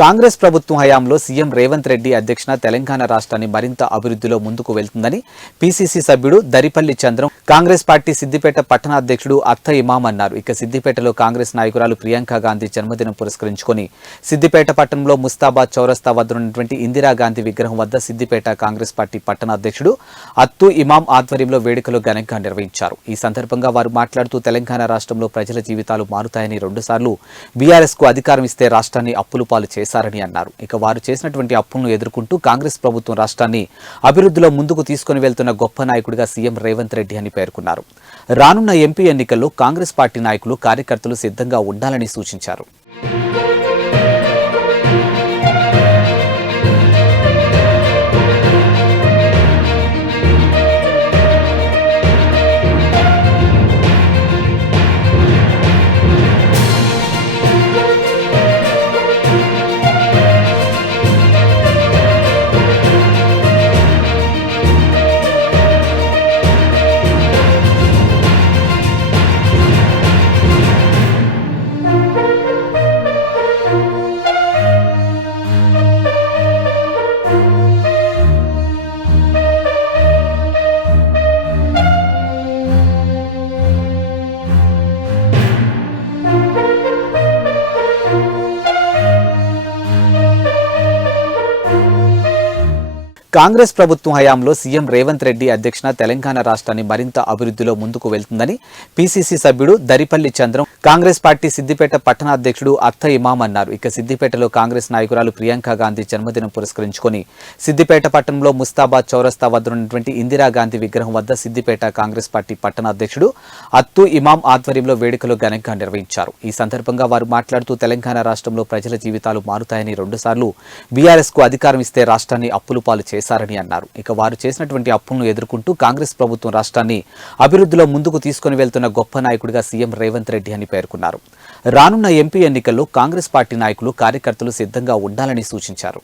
కాంగ్రెస్ ప్రభుత్వం హయాంలో సీఎం రేవంత్ రెడ్డి అధ్యక్షన తెలంగాణ రాష్ట్రాన్ని మరింత అభివృద్ధిలో ముందుకు వెళ్తుందని పీసీసీ సభ్యుడు దరిపల్లి చంద్రం కాంగ్రెస్ పార్టీ సిద్దిపేట పట్టణ అధ్యక్షుడు అత్త ఇమాం అన్నారు. ఇక సిద్దిపేటలో కాంగ్రెస్ నాయకురాలు ప్రియాంక గాంధీ జన్మదినం పురస్కరించుకొని సిద్దిపేట పట్టణంలో ముస్తాబాద్ చౌరస్తా వద్ద ఉన్నటువంటి ఇందిరాగాంధీ విగ్రహం వద్ద సిద్దిపేట కాంగ్రెస్ పార్టీ పట్టణ అధ్యక్షుడు అత్తు ఇమాం ఆధ్వర్యంలో వేడుకలు ఘనంగా నిర్వహించారు. ఈ సందర్భంగా వారు మాట్లాడుతూ తెలంగాణ రాష్ట్రంలో ప్రజల జీవితాలు మారుతాయని 2 సార్లు బీఆర్ఎస్ కు అధికారం ఇస్తే రాష్ట్రాన్ని అప్పులు పాలు చేశారని అన్నారు. ఇక వారు చేసినటువంటి అప్పులను ఎదుర్కొంటూ కాంగ్రెస్ ప్రభుత్వం రాష్ట్రాన్ని అభివృద్ధిలో ముందుకు తీసుకుని వెళ్తున్న గొప్ప నాయకుడిగా సీఎం రేవంత్ రెడ్డి అని పేర్కొన్నారు. రానున్న ఎంపీ ఎన్నికల్లో కాంగ్రెస్ పార్టీ నాయకులు కార్యకర్తలు సిద్ధంగా ఉండాలని సూచించారు. కాంగ్రెస్ ప్రభుత్వం హయాంలో సీఎం రేవంత్ రెడ్డి అధ్యక్షన తెలంగాణ రాష్ట్రాన్ని మరింత అభివృద్ధిలో ముందుకు వెళ్తుందని పీసీసీ సభ్యుడు దరిపల్లి చంద్రం కాంగ్రెస్ పార్టీ సిద్దిపేట పట్టణ అధ్యక్షుడు అత్త ఇమాం అన్నారు. ఇక సిద్దిపేటలో కాంగ్రెస్ నాయకురాలు ప్రియాంక గాంధీ జన్మదినం పురస్కరించుకొని సిద్దిపేట పట్టణంలో ముస్తాబాద్ చౌరస్తా వద్ద ఉన్నటువంటి ఇందిరాగాంధీ విగ్రహం వద్ద సిద్దిపేట కాంగ్రెస్ పార్టీ పట్టణ అధ్యక్షుడు అత్తు ఇమాం ఆధ్వర్యంలో వేడుకలు ఘనంగా నిర్వహించారు. ఈ సందర్భంగా వారు మాట్లాడుతూ తెలంగాణ రాష్ట్రంలో ప్రజల జీవితాలు మారుతాయని 2 సార్లు బీఆర్ఎస్ కు అధికారం ఇస్తే రాష్ట్రాన్ని అప్పులు పాలు చేశారని అన్నారు. ఇక వారు చేసినటువంటి అప్పులను ఎదుర్కొంటూ కాంగ్రెస్ ప్రభుత్వం రాష్ట్రాన్ని అభివృద్ధిలో ముందుకు తీసుకుని వెళ్తున్న గొప్ప నాయకుడిగా సీఎం రేవంత్ రెడ్డి అని పేర్కొన్నారు. రానున్న ఎంపీ ఎన్నికల్లో కాంగ్రెస్ పార్టీ నాయకులు కార్యకర్తలు సిద్ధంగా ఉండాలని సూచించారు.